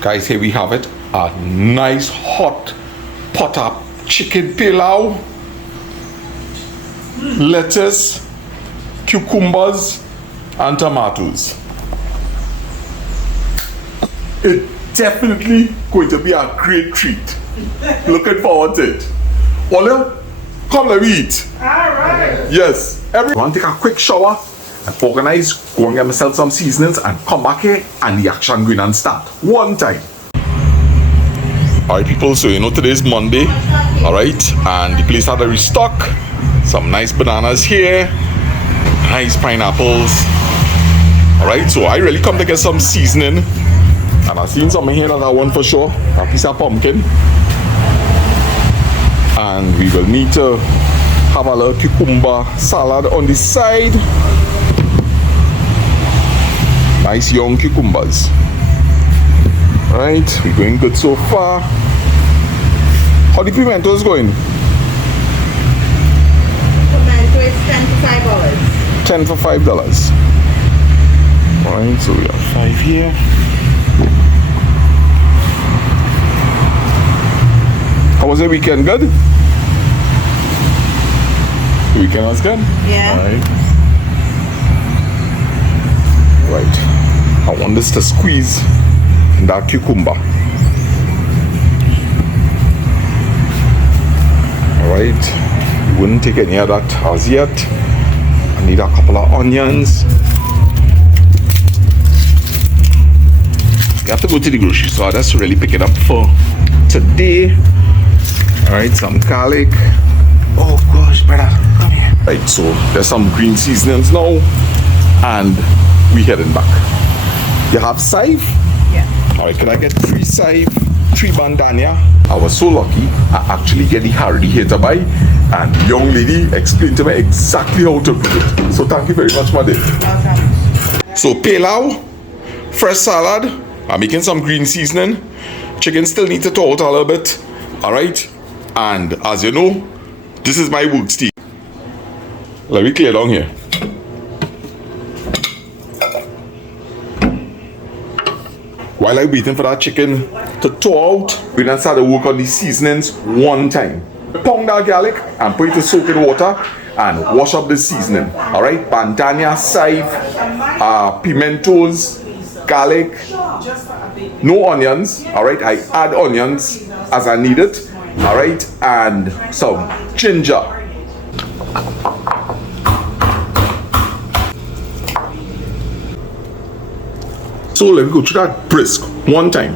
Guys, here we have it. A nice hot pot up chicken pilau. Lettuce, cucumbers, and tomatoes. It's definitely going to be a great treat. Looking forward to it. Ola, come let me eat. Alright. Yes. Everyone take a quick shower and organize, go and get myself some seasonings and come back here and the action going and start. One time. Alright people, so you know today's Monday. Alright, and the place had a restock. Some nice bananas here. Nice pineapples. Alright, so I really come to get some seasoning. And I've seen something here that I want for sure. A piece of pumpkin. And we will need to have a little cucumber salad on the side. Nice young cucumbers. Right, we're going good so far. How the pimentos going? Pimento is $10 for $5. $10 for $5. Alright, so we have 5 here. How was the weekend? Good? The weekend was good? Yeah. Right. I want this to squeeze that cucumber. Alright. We wouldn't take any of that as yet. I need a couple of onions. You have to go to the grocery store. That's really pick it up for today. Alright, some garlic. Oh gosh, brother, come here. Right, so there's some green seasonings now. And we heading back. You have saive? Yeah. Alright, can I get 3 saive, 3 bandania? I was so lucky, I actually get the hardy here to buy. And the young lady explained to me exactly how to do it. So thank you very much, madam. Welcome. So pilau, fresh salad. I'm making some green seasoning. Chicken still need to thaw out a little bit. Alright. And as you know, this is my work stick. Let me clear down here. While I'm waiting for that chicken to thaw out, we then start to work on the seasonings one time. Pound that garlic and put it to soak in water and wash up the seasoning. Alright, bandania, saive, pimentos, garlic, no onions. Alright, I add onions as I need it. Alright, and some ginger. So let me go through that brisk one time.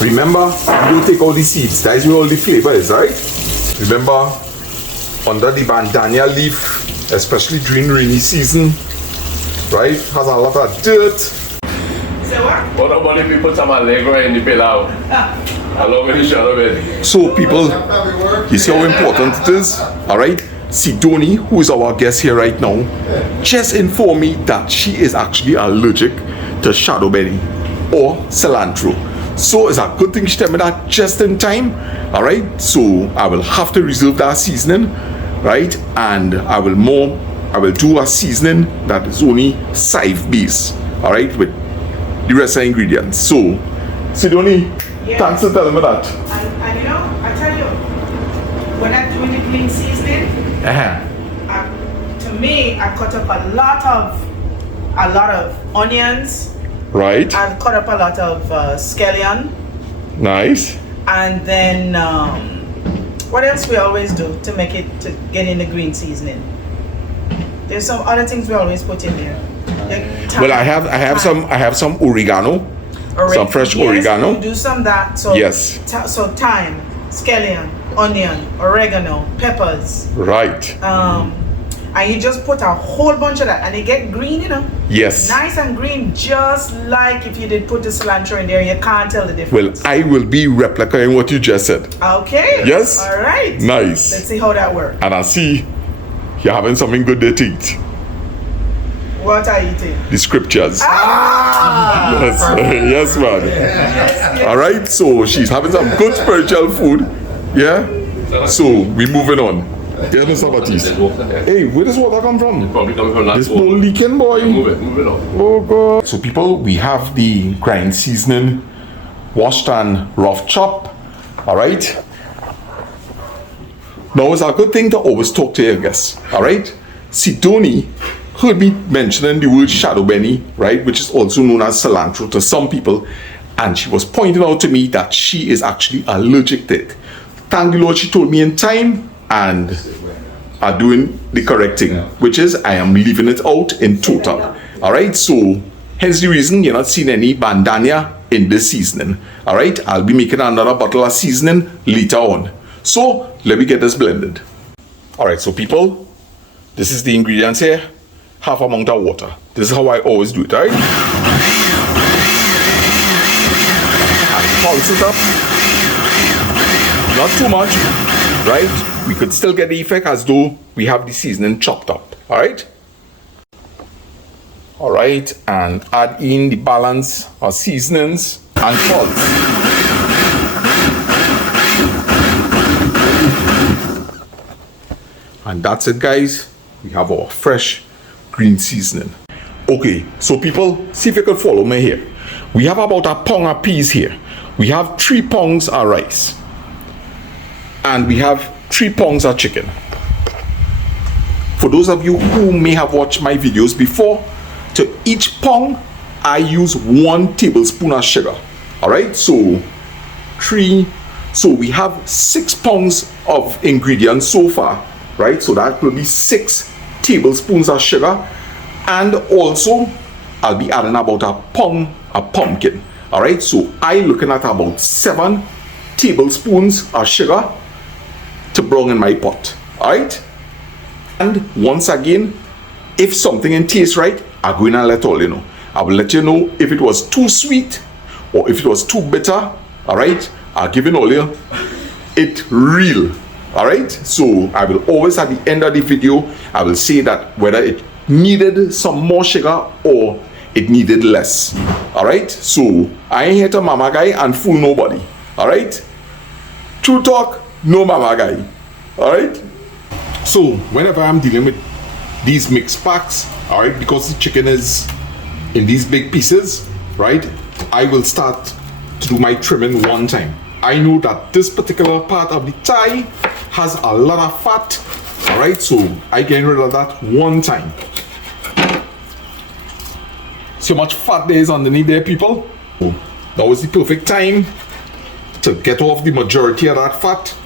Remember, you don't take all the seeds. That is where all the flavor is, right? Remember, under the bandania leaf, especially during rainy season, right, has a lot of dirt. What about if we put some Allegro in the pilau? Along with the shadow bed. So people, you see how important it is? Alright? Sidoni, who is our guest here right now, just informed me that she is actually allergic to shadow belly or cilantro. So it's a good thing she told me that just in time. Alright? So I will have to reserve that seasoning. Right? And I will do a seasoning that is only saive base. Alright? With the rest of the ingredients. So, Sidoni, Yeah. thanks for telling me that. And you know, I tell you, when I'm doing the green seasoning, to me, I cut up a lot of onions. Right. I cut up a lot of scallion. Nice. And then, what else we always do to make it, to get in the green seasoning? There's some other things we always put in there. Like Well, I have some oregano. Some fresh oregano. You do some that. So Yes. So thyme, scallion, onion, oregano, peppers. Right. And you just put a whole bunch of that, and it get green, you know. Yes. Nice and green, just like if you did put the cilantro in there. You can't tell the Well, difference. I will be replicating what you just said. Okay. Yes. All right. Nice. Let's see how that works. And I see you're having something good there to eat. What are you eating? The scriptures. Ah! Yes, man. All right, so she's having some good spiritual food. Yeah. So we're moving on. Yeah, Mr. Baptiste. Hey, where does water come from? It's probably coming from that This bowl. bowl leaking, boy. Move it off. Oh God. So people, we have the grind seasoning washed and rough chop. All right. Now it's a good thing to always talk to your guests. All right. Sidoni heard me mentioning the word shadow benny, right, which is also known as cilantro to some people, and she was pointing out to me that she is actually allergic to it. Thank the Lord she told me in time and are doing the correct thing, which is I am leaving it out in total. All right, so hence the reason you're not seeing any bandana in this seasoning. All right, I'll be making another bottle of seasoning later on. So let me get this blended. All right, so people, this is the ingredients here. Half amount of water. This is how I always do it, right? And pulse it up. Not too much, right? We could still get the effect as though we have the seasoning chopped up, all right? All right, and add in the balance of seasonings and pulse. And that's it, guys. We have our fresh green seasoning. Okay, so people, see if you can follow me here. We have about a pound of peas here. We have 3 pounds of rice. And we have 3 pounds of chicken. For those of you who may have watched my videos before, to each pound, I use 1 tablespoon of sugar. All right, so 3. So we have 6 pounds of ingredients so far, right? So that will be 6 tablespoons of sugar. And also, I'll be adding about a pound of pumpkin. All right, so I'm looking at about 7 tablespoons of sugar to brown in my pot. All right, and once again, if something ain't taste right, I'm going to let all you know. I will let you know if it was too sweet or if it was too bitter. All right, I'll give it all you it real. All right, so I will always at the end of the video I will say that whether it needed some more sugar or it needed less. All right, so I ain't here to mama guy and fool nobody. All right, true talk, no mama guy. All right, so whenever I'm dealing with these mixed packs, all right, because the chicken is in these big pieces, right, I will start to do my trimming one time. I know that this particular part of the thigh has a lot of fat, all right, so I get rid of that one time. See how much fat there is underneath there, people? Now is the perfect time to get off the majority of that fat.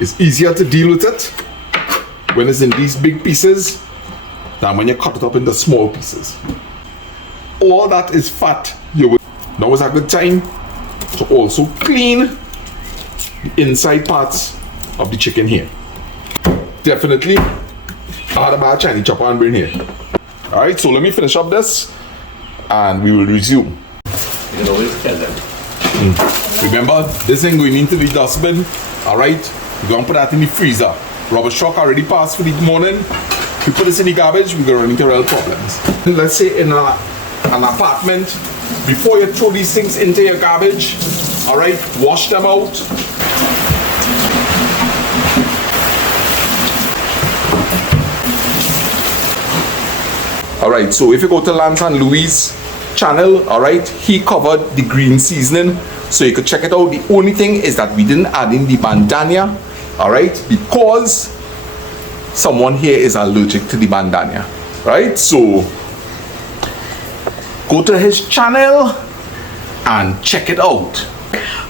It's easier to deal with it when it's in these big pieces than when you cut it up into small pieces. All that is fat. Now is a good time to also clean the inside parts of the chicken here. Definitely, I had a bad Chinese chopper and bring here. Alright, so let me finish up this and we will resume. You know, it's tell them. Remember, this ain't going into the dustbin. Alright, we're gonna put that in the freezer. Rubbish truck already passed for the morning. We put this in the garbage, we're gonna run into real problems. Let's say in an apartment, before you throw these things into your garbage, alright, wash them out. Alright, so if you go to Lance and Louis' channel, alright, he covered the green seasoning, so you could check it out. The only thing is that we didn't add in the bandana, alright, because someone here is allergic to the bandana, right? So go to his channel and check it out.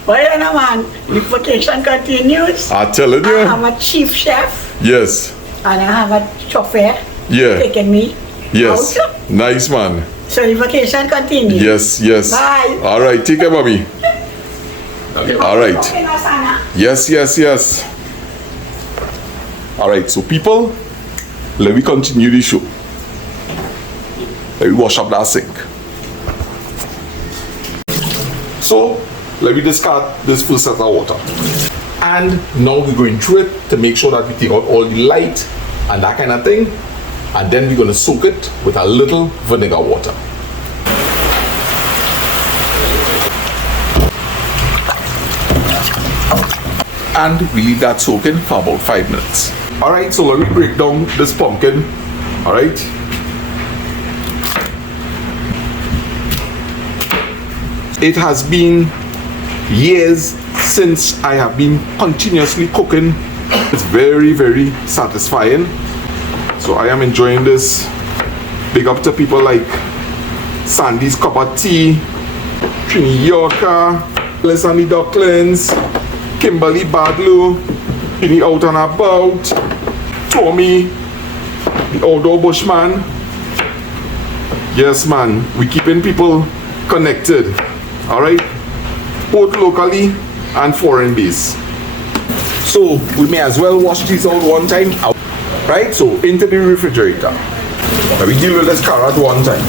Well, you know, man, the vacation continues. I'm telling you. I have a chief chef Yes. and I have a chauffeur Yeah. taking me Yes. out. Nice, man. So the vacation continues. Yes, yes. Bye. All right, take care, mommy. Okay. All right. Okay, now, Sana. Yes, yes, yes. All right, so people, let me continue the show. Let me wash up that sink. So, let me discard this full set of water. And now we're going through it to make sure that we take out all the light and that kind of thing. and then we're going to soak it with a little vinegar water. And we leave that soaking for about 5 minutes. Alright, so let me break down this pumpkin. Alright. It has been years since I have been continuously cooking. It's very, very satisfying. So I am enjoying this. Big up to people like Sandy's Cup of Tea, Trini Yorker, Leslie Ducklins, Kimberly Badlow, Trini Out and About, Tommy, the Outdoor Bushman. Yes, man, we keeping people connected. Alright, both locally and foreign base. So we may as well wash these out one time. Right, so into the refrigerator. Now we deal with this carrot one time.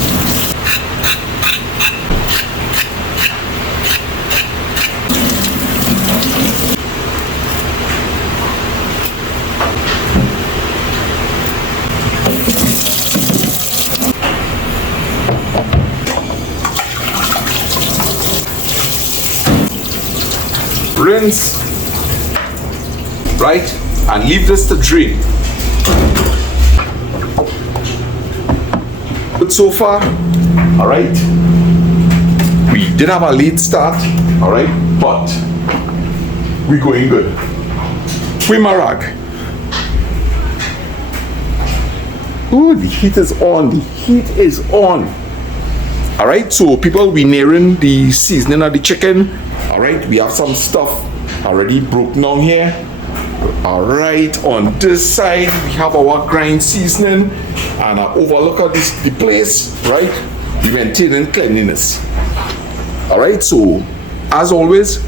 Rinse, right, and leave this to drain. Good so far. All right, we did have a late start, all right, but we're going good. With my rag. Ooh, the heat is on. The heat is on. All right, so people, we nearing the seasoning of the chicken. All right, we have some stuff already broken down here. All right, on this side we have our grind seasoning, and I overlook at this the place. Right, we maintaining cleanliness. All right, so as always,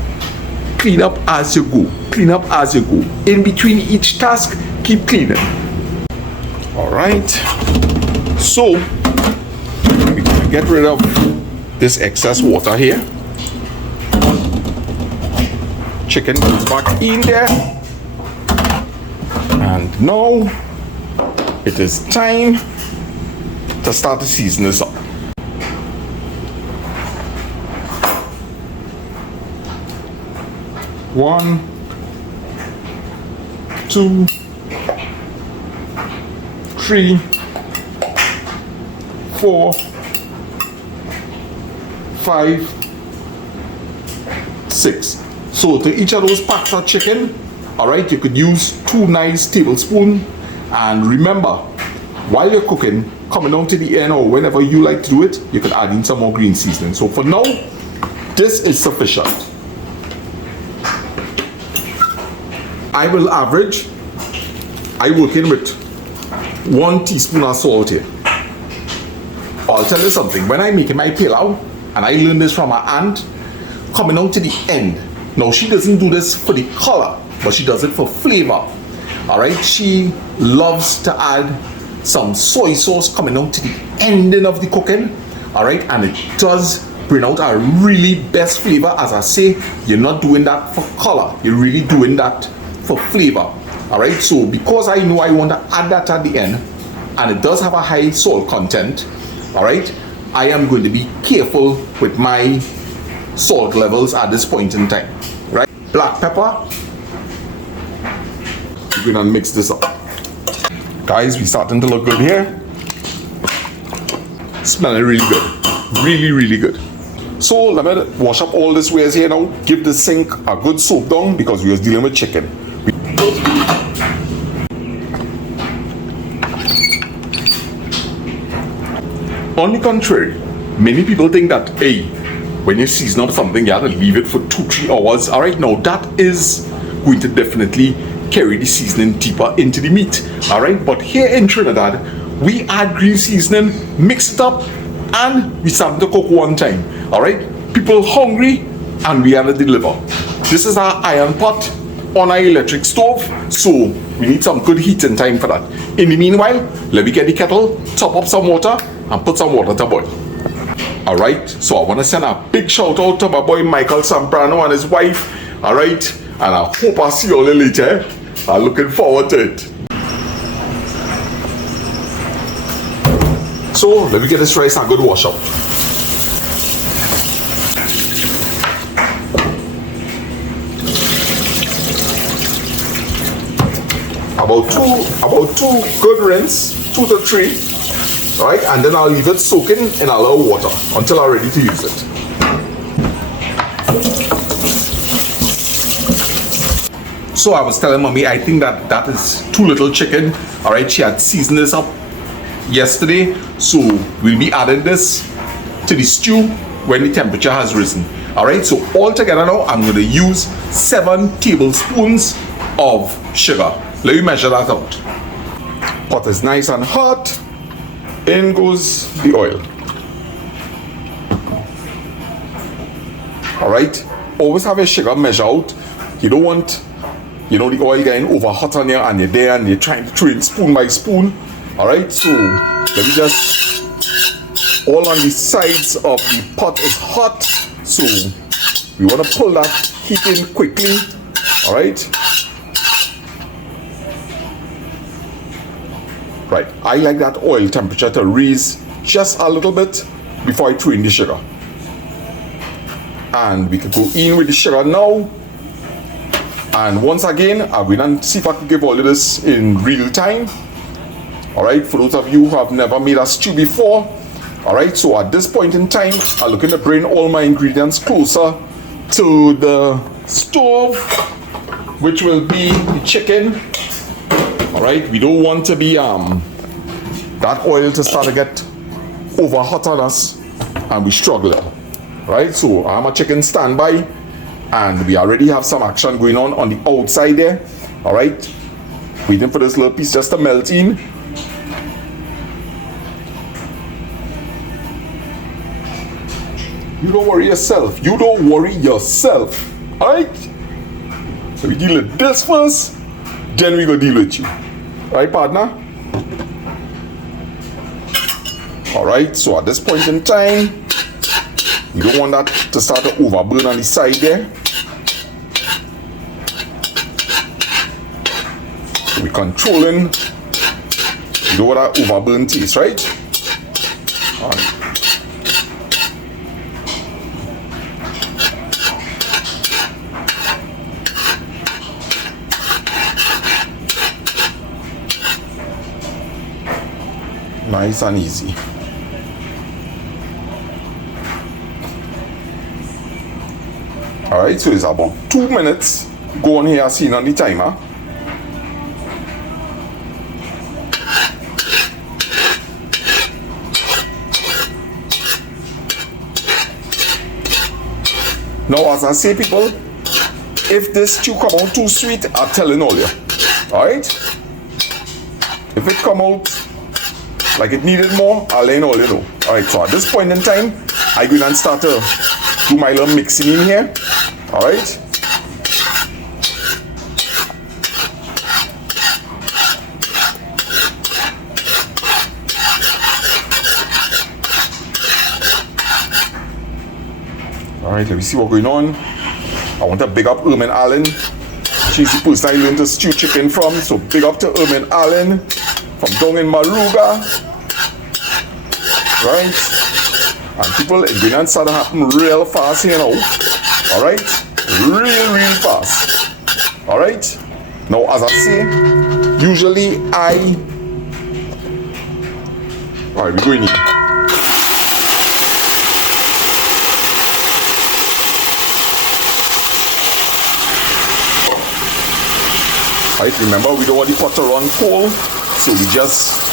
clean up as you go. Clean up as you go. In between each task, keep cleaning. All right, so we can get rid of this excess water here. Chicken goes back in there, and now it is time to start to season this up. One, two, three, 4, 5, 6. So to each of those packs of chicken, all right, you could use 2 nice tablespoons. And remember, while you're cooking, coming down to the end or whenever you like to do it, you could add in some more green seasoning. So for now, this is sufficient. I will average, I work in with 1 teaspoon of salt here. I'll tell you something, when I make my pilau, and I learned this from my aunt, coming out to the end. Now she doesn't do this for the color, but she does it for flavor. All right, she loves to add some soy sauce coming out to the ending of the cooking. All right, and it does bring out a really best flavor. As I say, you're not doing that for color, you're really doing that for flavor. All right, so because I know I want to add that at the end, and it does have a high salt content, all right, I am going to be careful with my salt levels at this point in time. Right, black pepper. We're gonna mix this up, guys. We're starting to look good here. Smelling really good, really good. So let me wash up all this wares here now. Give the sink a good soak down because we are dealing with chicken. On the contrary, many people think that, hey, when you season up something, you have to leave it for 2-3 hours. All right, now that is going to definitely carry the seasoning deeper into the meat. All right, but here in Trinidad, we add green seasoning, mix it up, and we start to cook one time. All right, people hungry, and we have to deliver. This is our iron pot on our electric stove, so we need some good heating time for that. In the meanwhile, let me get the kettle, top up some water, and put some water to boil. Alright, so I want to send a big shout out to my boy Michael Samprano and his wife. Alright, and I hope I see you all later. I'm looking forward to it. So let me get this rice a good wash out. About two good rinse, 2 to 3. Alright, and then I'll leave it soaking in a little water until I'm ready to use it. So I was telling mommy, I think that is too little chicken. Alright, she had seasoned this up yesterday, so we'll be adding this to the stew when the temperature has risen. Alright, so all together now I'm going to use 7 tablespoons of sugar. Let me measure that out. Pot is nice and hot. In goes the oil. Alright, always have your sugar measure out. You don't want, the oil getting over hot on you and you're there and you're trying to train spoon by spoon. Alright, so let me just, all on the sides of the pot is hot. So we want to pull that heat in quickly. Alright. Right, I like that oil temperature to raise just a little bit before I throw in the sugar. And we can go in with the sugar now. And once again, I'm going to see if I can give all of this in real time. Alright, for those of you who have never made a stew before. Alright, so at this point in time, I'm looking to bring all my ingredients closer to the stove, which will be the chicken. Alright, we don't want to be that oil to start to get over hot on us and we struggle. Right, so I have my chicken standby and we already have some action going on the outside there. Alright, waiting for this little piece just to melt in. You don't worry yourself. You don't worry yourself. Alright, so we deal with this first, then we go deal with you. Right, partner? Alright, so at this point in time, you don't want that to start to overburn on the side there. So we're controlling, you know what that overburn taste, right? Alright. Nice and easy. Alright, so it's about 2 minutes. Go on here, seen on the timer. Now, as I say, people, if this stew come out too sweet, I'm telling all you. Alright? If it come out like it needed more, I'll let all you know. Alright, so at this point in time, I'm going to start to do my little mixing in here. Alright. Alright, let me see what's going on. I want to big up Ermin Allen. She's the person I learned to stew chicken from. So big up to Ermin Allen from down in Maruga. Right? And people, it's going to start to happen real fast here now. Alright? Real fast. Alright? Now, as I say, usually alright, we're going in. Alright, remember, we don't want the pot to run cold, so we just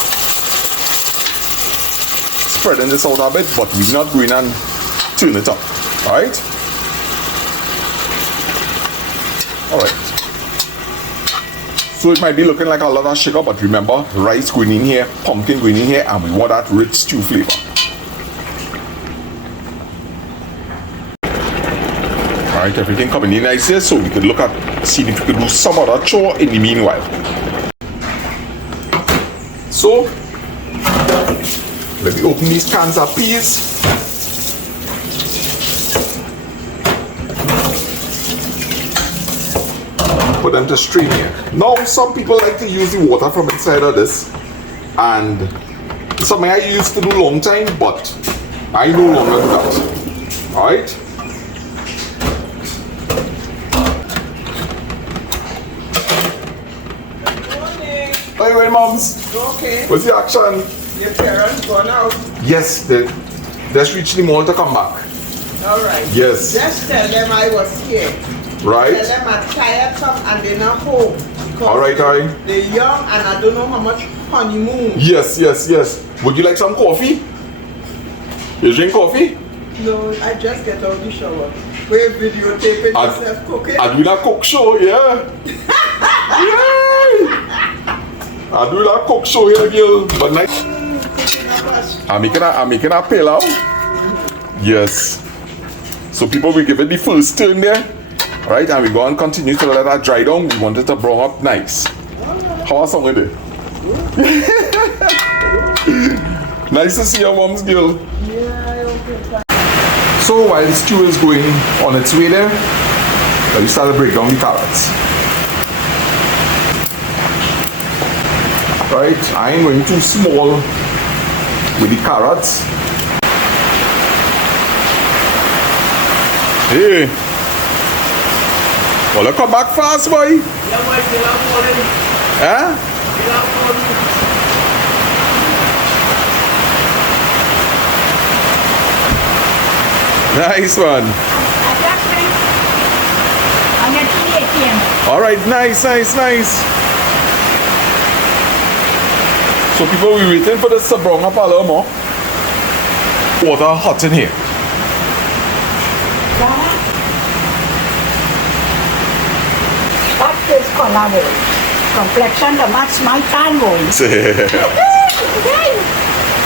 spreading this out a bit, but we're not going and turn it up. Alright? Alright. So it might be looking like a lot of sugar, but remember, rice going in here, pumpkin going in here, and we want that rich stew flavor. Alright, everything coming in nice here, so we could look at, see if we could do some other chore in the meanwhile. So, let me open these cans of peas. Put them to stream here. Now, some people like to use the water from inside of this and something I used to do long time, but I no longer do that. Alright? How you doing, moms? Okay. What's the action? Your parents gone out. Yes, they just reached the mall to come back. Alright. Yes. Just tell them I was here. Right? Tell them I'm tired some and they're not home. Alright, alright. They're young and I don't know how much honeymoon. Yes. Would you like some coffee? You drink coffee? No, I just get out the shower. We're videotaping yourself cooking. I do that cook show, yeah. Yeah. I do that cook show here, girl. But nice. I'm making a pelau. Yes. So people, we give it the first turn there. Alright, and we go and continue to let that dry down. We want it to brown up nice. How are some with it? Nice to see your mom's girl. So while the stew is going on its way there, let me start to break down the carrots. Right, I ain't going too small with the carrots. Hey, well, come back fast, boy. Huh? Nice one. All right, nice. So people, we waiting for this to brown up a little more. Water hot in here. That is color. Complexion to match my tan boy.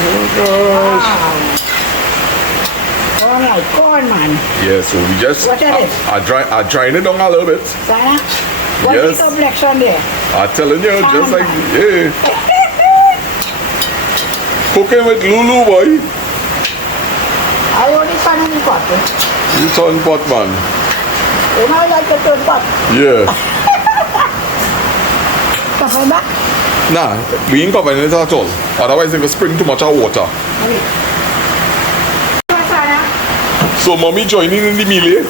Oh gosh. Wow. Oh my God, man. Yeah, so we just What is it? I drying it down a little bit. Sana, what Yes. is the complexion there? I'm telling you, just like man. yeah. Cooking with Lulu, boy. I only son in the pot. You turn pot, man. You know, I like the third pot. Yeah. Cover back. Nah, we ain't covering it at all. Otherwise, it will spring too much of water. Okay. Sana, So, mommy joining in the melee.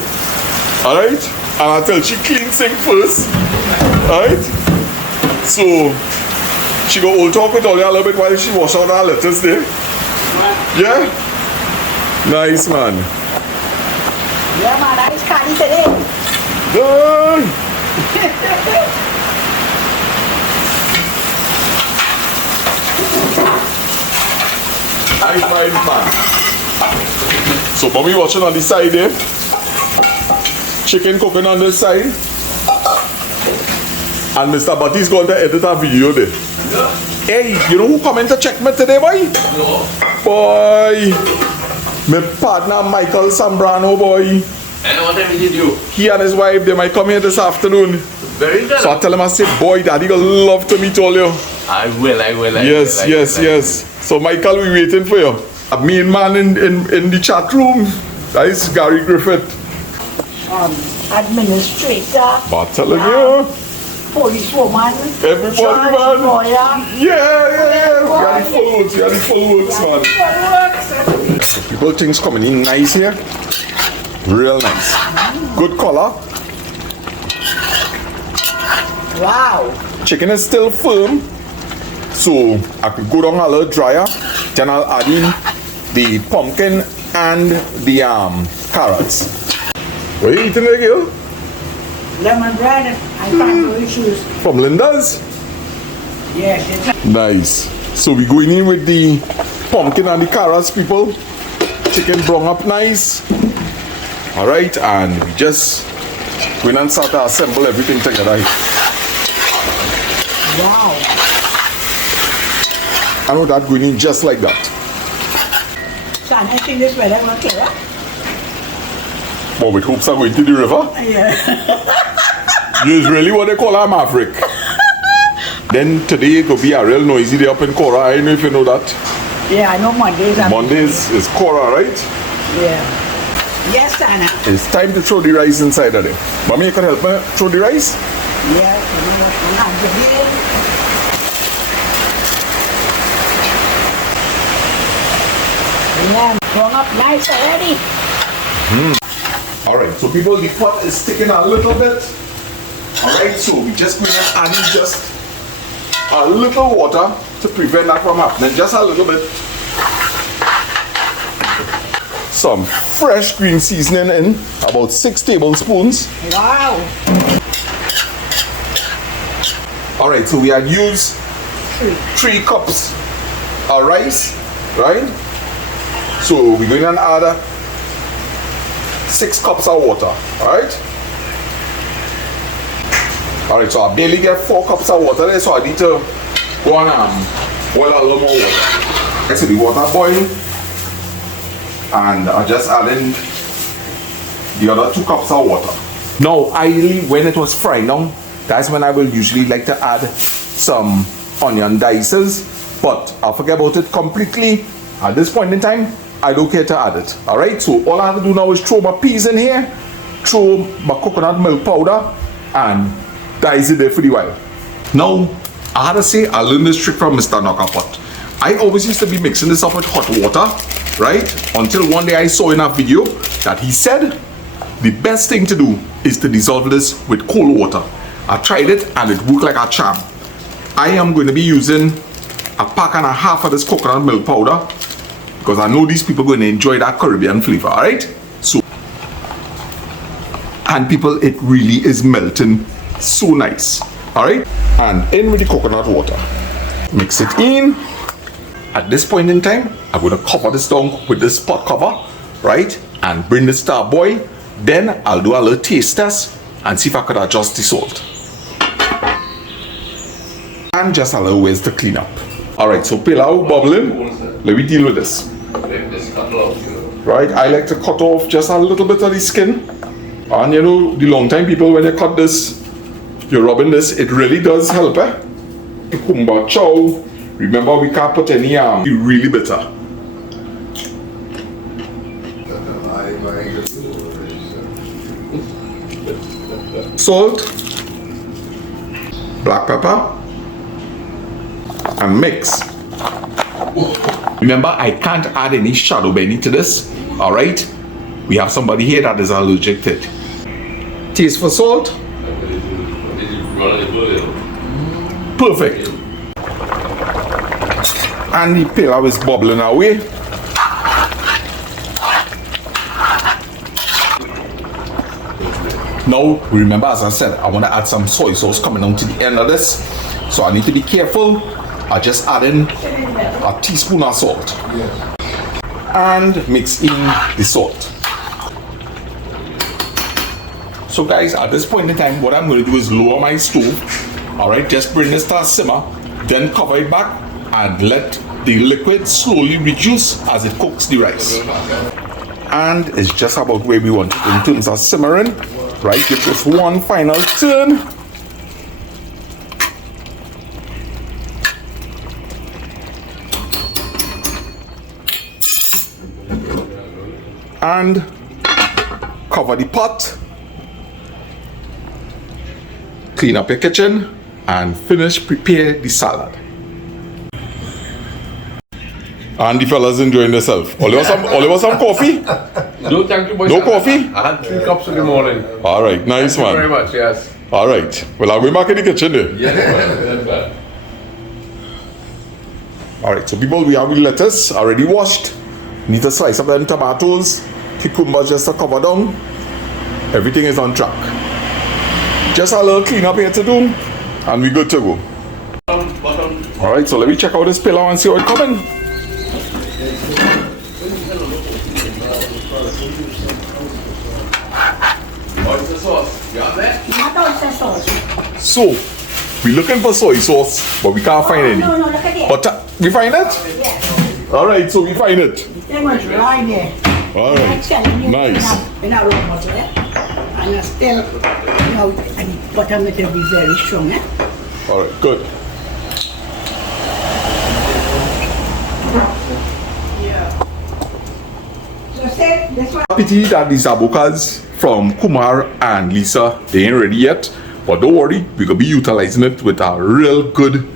Alright? And I tell she clean sink first. Alright? So, she go old talk with Ollie a little bit while she wash out her lettuce there. Yeah? Nice, man. yeah, man, I is carry today. Done. Nice, man. So, mommy watching on the side there. Chicken cooking on this side. And Mr. Batty's going to edit a video there. Yeah. Hey, you know who come in to check me today, boy? No. Boy. My partner Michael Sambrano, boy. And what time did you? He and his wife, they might come here this afternoon. Very good. So I tell him, I say, boy, daddy gonna love to meet all you. I will. Yes. So Michael, we waiting for you. A main man in the chat room. That is Gary Griffith. Administrator. But telling you. Policewoman. Everybody, judge, man. lawyer. Yeah. We are the full works, man. So people things coming in nice here. Real nice. Good color. Wow. Chicken is still firm. So I could go down a little drier. Then I'll add in the pumpkin and the carrots. What are you eating there, girl? Lemon bread. I can't really choose. From Linda's? Yes, it's Nice. So we're going in with the pumpkin and the carrots, people. Chicken brown up nice. Alright, and we just go in and start to assemble everything together. wow. I know that going in just like that. So I think this weather will clear up. But with hopes of going to the river. Yeah. You really what they call a maverick. Then today it could be a real noisy day up in Cora. I don't know if you know that. Yeah, I know Mondays. Mondays is Cora, right? Yeah. Yes, Anna. It's time to throw the rice inside of there. Mommy, you can help me throw the rice? Yeah, you know what? Yeah, warm up nice already. Alright, so people, the pot is sticking a little bit. Alright, so we just going to add in just a little water to prevent that from happening. Just a little bit. Some fresh green seasoning in, about 6 tablespoons. Wow. Alright, so we had used 3 cups of rice, right? So we're going to add 6 cups of water, alright? Alright, so I barely get 4 cups of water there, so I need to go on and boil a little more water. So the water boil, and I just add in the other 2 cups of water. Now, ideally, when it was fried down, that's when I will usually like to add some onion dices, but I'll forget about it completely. At this point in time, I don't care to add it. Alright, so all I have to do now is throw my peas in here, throw my coconut milk powder, and dice it there for the while. Now, I had to say, I learned this trick from Mr. Knockapot. I always used to be mixing this up with hot water, right? Until one day I saw in a video that he said the best thing to do is to dissolve this with cold water. I tried it and it worked like a charm. I am going to be using a pack and a half of this coconut milk powder because I know these people are going to enjoy that Caribbean flavor, alright? So, and people, it really is melting so nice, alright? And in with the coconut water. Mix it in. At this point in time, I'm going to cover this down with this pot cover, right? And bring this to a boil. Then I'll do a little taste test and see if I could adjust the salt. And just a little ways to clean up. Alright, so pilau bubbling. Let me deal with this. Right, I like to cut off just a little bit of the skin. And you know, the long time people, when you cut this, you're rubbing this, it really does help, eh? Kumba chow. Remember, we can't put any really bitter. Salt, black pepper, and mix. Remember, I can't add any shadow benny to this, alright? We have somebody here that is allergic to it. Taste for salt. Perfect. And the pilau is bubbling away. Now, remember, as I said, I want to add some soy sauce coming down to the end of this. So I need to be careful. I just add in a teaspoon of salt. And mix in the salt. So guys, at this point in time, what I'm going to do is lower my stove. Alright, just bring this to a simmer. Then cover it back and let the liquid slowly reduce as it cooks the rice. And it's just about where we want it in terms of simmering. Right, give this one final turn. And cover the pot. Clean up your kitchen and prepare the salad. And the fellas enjoying themselves. All you want some coffee? No, thank you, boys. No coffee? I had 3 cups in the morning. Alright, nice Thank man. you very much, yes. Alright. Well, I'll be back in the kitchen there. Yeah. Alright, so people, we have the lettuce already washed. Need to slice up them tomatoes. Cucumber just to cover down. Everything is on track. Just a little clean up here to do, and we good to go. Alright, so let me check out this pilau and see how it's coming. Oyster sauce, you got that? Not oyster sauce. So, we're looking for soy sauce, but we can't find any. No, look at it. But we find it? Yeah. Alright, so we find it. They went right there. Alright, nice. We're not wrong much, and I still, you know, and the buttermilk will be very strong, eh? Alright, good. So say this one. Pity that these abokas from Kumar and Lisa, they ain't ready yet. But don't worry, we could be utilizing it with a real good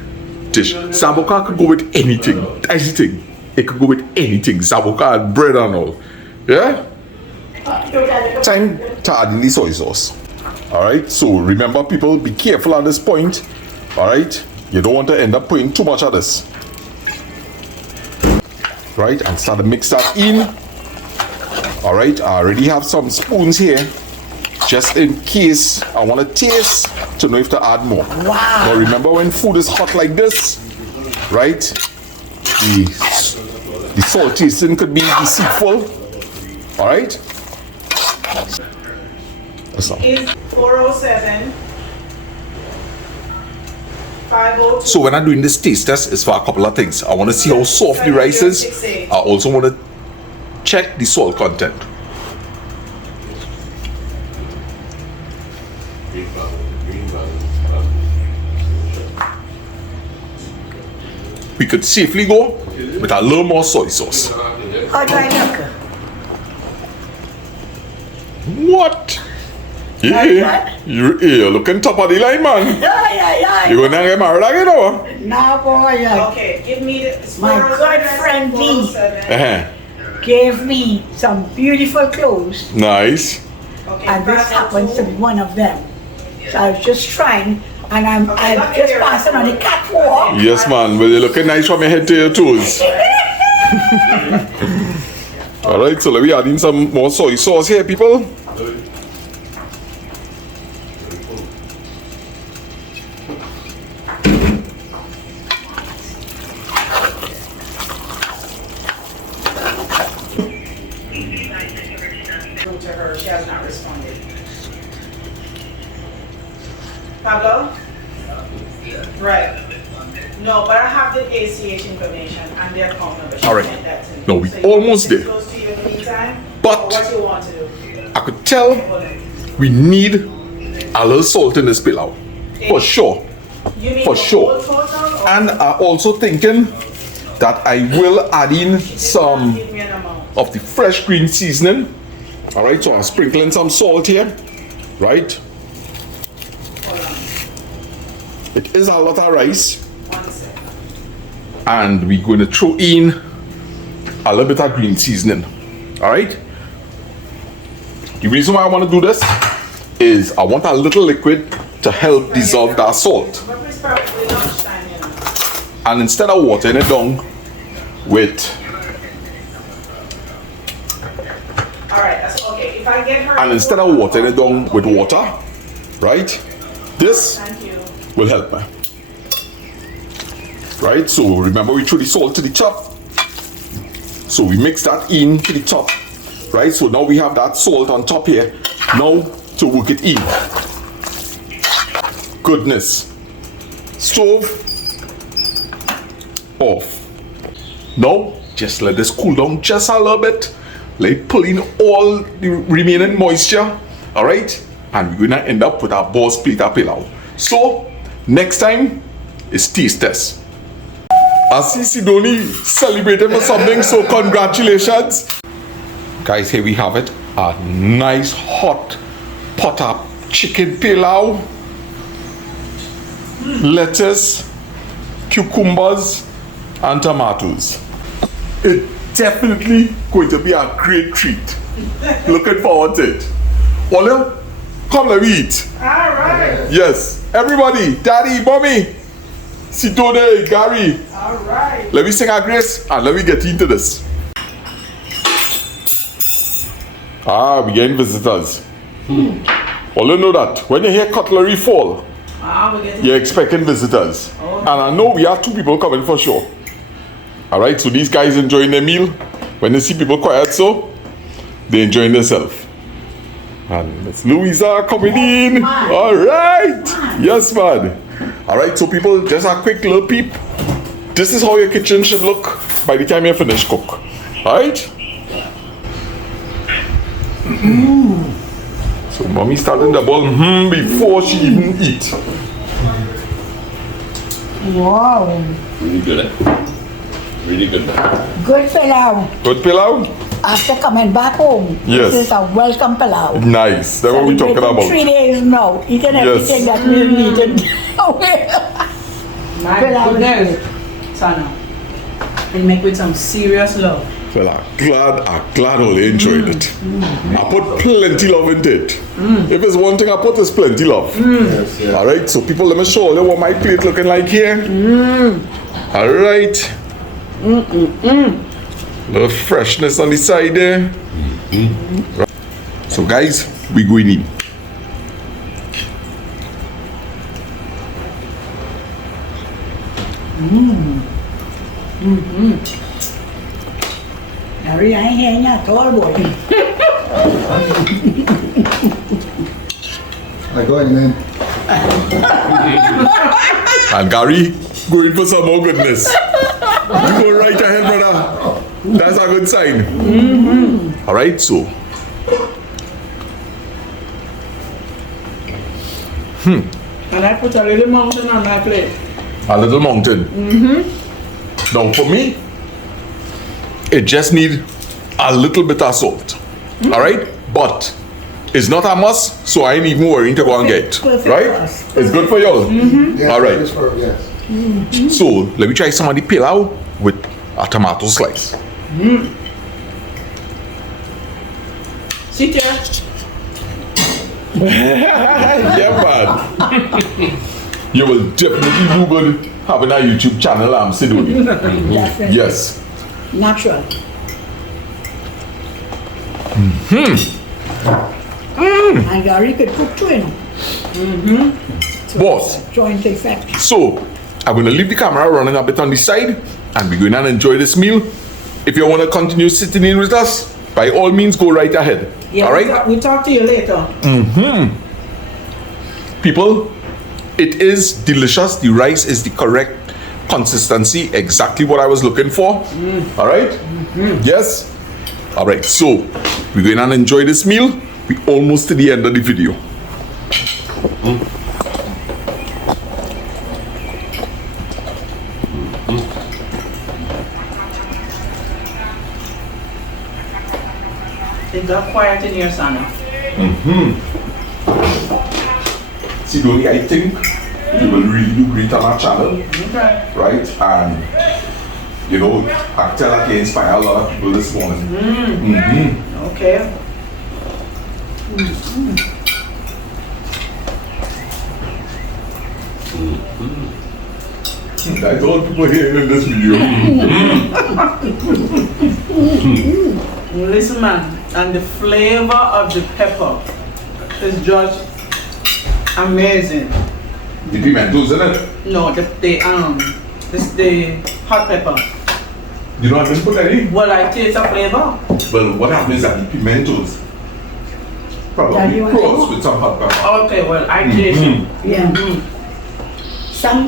dish. Saboka could go with anything. It could go with anything, sabukad, bread and all. Yeah? Time to add in the soy sauce. Alright, so remember people, be careful at this point. Alright, you don't want to end up putting too much of this. Right, and start to mix that in. Alright, I already have some spoons here, just in case I want to taste to know if to add more. Wow. Now remember, when food is hot like this, right, the salt tasting could be deceitful. Alright? Is 407 502. So when I'm doing this taste test, it's for a couple of things. I want to see how soft the rice is. I also want to check the salt content. We could safely go with a little more soy sauce. How do I look? What? Yeah, you're looking top of the line, man. Yeah. You're gonna get married again, or? Now, boy, Okay, give me the my good friend B gave me some beautiful clothes, Nice. Okay, and this happens to be one of them. So I was just trying, and I'm just passing on the catwalk. Yes, man. Well, you're looking nice from your head to your toes. Alright, so let me add in some more soy sauce here, people. To her, she has not responded. Pablo? Right. No, but I have the ACH information and their account number. She All right. sent that to me. No, we So you almost want me to there. close to you in the meantime? But- Or what you want to do? I could tell we need a little salt in this pilau. For sure. You mean For the sure. whole total? Or And I'm also thinking that I will add in some give me an amount? of the fresh green seasoning. Alright, so I'm sprinkling some salt here. Right? Hold on. It is a lot of rice. 1 second. And we're going to throw in a little bit of green seasoning. Alright? The reason why I want to do this is I want a little liquid to help dissolve that salt. But it's probably lunchtime, you know. And instead of watering it down with, Alright, that's okay. If I get her. and instead of watering it down with water, right? This Thank you. will help me. Right? So remember, we threw the salt to the top. So we mix that in to the top. Right? So now we have that salt on top here. Now to work it in. Goodness. Stove off. Now just let this cool down just a little bit. Let it pull in all the remaining moisture. Alright? And we're gonna end up with our boss plate of pilau. So next time is taste test. I see Sidoni celebrating for something, so congratulations. Guys, here we have it. A nice hot pot of chicken pilau. Lettuce, cucumbers, and tomatoes. It's definitely going to be a great treat. Looking forward to it. Ola, come let me eat. Alright. Yes, everybody, daddy, mommy, Sidone, Gary. Alright. Let me sing our grace and let me get into this. We getting visitors. All you know that when you hear cutlery fall, We're getting. you're expecting visitors. And I know we have 2 people coming for sure. Alright, so these guys enjoying their meal. When they see people quiet, so they're enjoying themselves. And Miss Louisa coming in. Alright. Yes, man. Alright, so people, just a quick little peep. This is how your kitchen should look by the time you finish cook. Alright? So mommy starting the ball before she even eat. Wow. Really good, eh? Really good. Good pilau. Good pilau? After coming back home, Yes. this is a welcome pilau. Nice. That's what we're talking Celebrating about. 3 days now, eating Yes. everything that we needed. My Pilau is goodness. good. Sana. And make with some serious love. Well, I'm glad all they enjoyed it. I put plenty love into it. If it's one thing I put, is plenty love. Yes, yes. All right, so people, let me show you what my plate looking like here. All right. Little freshness on the side there. Right. So guys, we going in. Gary, I ain't hearing you at all, boy. I go in then. And Gary, going for some more goodness. You go right ahead, brother. That's a good sign. All right, so. And I put a little mountain on my plate. A little mountain. Now for me, it just need a little bit of salt. All right, but it's not a must, so I ain't even worrying to go and get. Perfect Right? for us. It's good for y'all. Yes, All right. Yes. So let me try some of the pilau with a tomato slice. Sit here. Yeah, man. You will definitely do good having a YouTube channel, Sidoni. Definitely. Yes. Natural. And Gary could cook too, you know. Boss. Joint effect. So, I'm going to leave the camera running a bit on the side and we're going to enjoy this meal. If you want to continue sitting in with us, by all means, go right ahead. Yeah, all right? we'll talk to you later. People, it is delicious. The rice is the correct consistency, exactly what I was looking for. All right? Yes? All right, so we're going to enjoy this meal. We're almost to the end of the video. It got quiet in here, Sana. Sidoni, I think you will really do great on our channel, Okay. right? And, you know, I tell I can inspire a lot of people this morning. Okay. That's all people hearing in this video. Listen, man, and the flavor of the pepper is just amazing. The pimentos in it. No, the hot pepper. You know, I didn't put any. Well, I taste the flavor. Well, what happens is that the pimentos Yeah, probably you want cross to- with some hot pepper. Okay, well, I taste it. Yeah. Some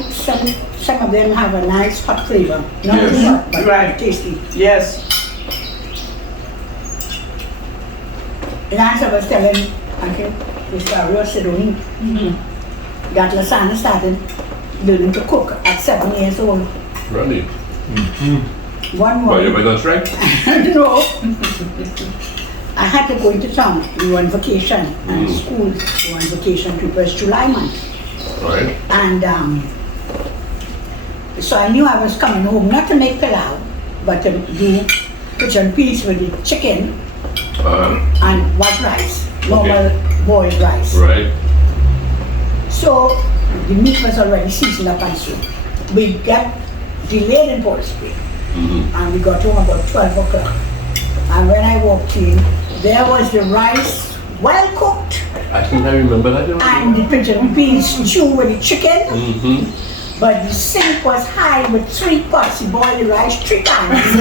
of them have a nice hot flavor. Not Yes. too hot, but Right. tasty. Yes. And as I was telling, okay, Mr. Rio Sidoni, that Lasana started learning to cook at 7 years old. Really? One But you morning, went on strike? no, I had to go into town. We were on vacation, and schools were on vacation. It was July month. Right. And so I knew I was coming home, not to make pilau, but to do pigeon peas with the chicken and white rice, normal boiled rice. Right. So the meat was already seasoned up and so we got delayed in Port Spring. And we got home about 12 o'clock. And when I walked in, there was the rice well cooked I think I remember that. and the pigeon peas stew with the chicken. But the sink was high with 3 pots. He boiled the rice 3 times.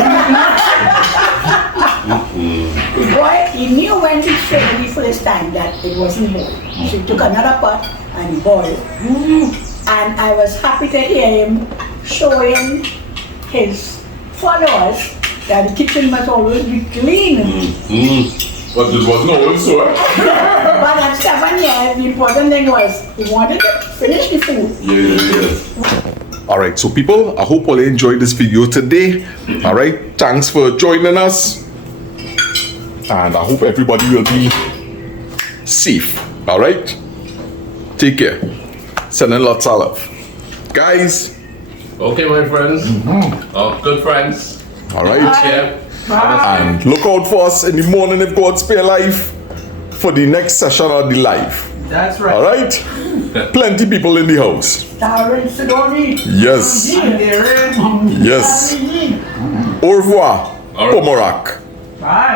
Boy, he knew when he said the first time that it wasn't boiled. So he took another pot and he boiled. And I was happy to hear him showing his followers that the kitchen must always be clean. But it was no also. But at 7 years, the important thing was he wanted to finish the food. Yes. All right, so people, I hope all enjoyed this video today. All right, thanks for joining us. And I hope everybody will be safe. All right, take care. Sending lots of love. Guys, Okay, my friends. Our good friends. All right. Yeah. And look out for us in the morning if God spare life for the next session of the live. That's right. All right. Plenty people in the house. Darren Sidoni. Yes. Darren. Yes. Au revoir. Pomorak. Bye.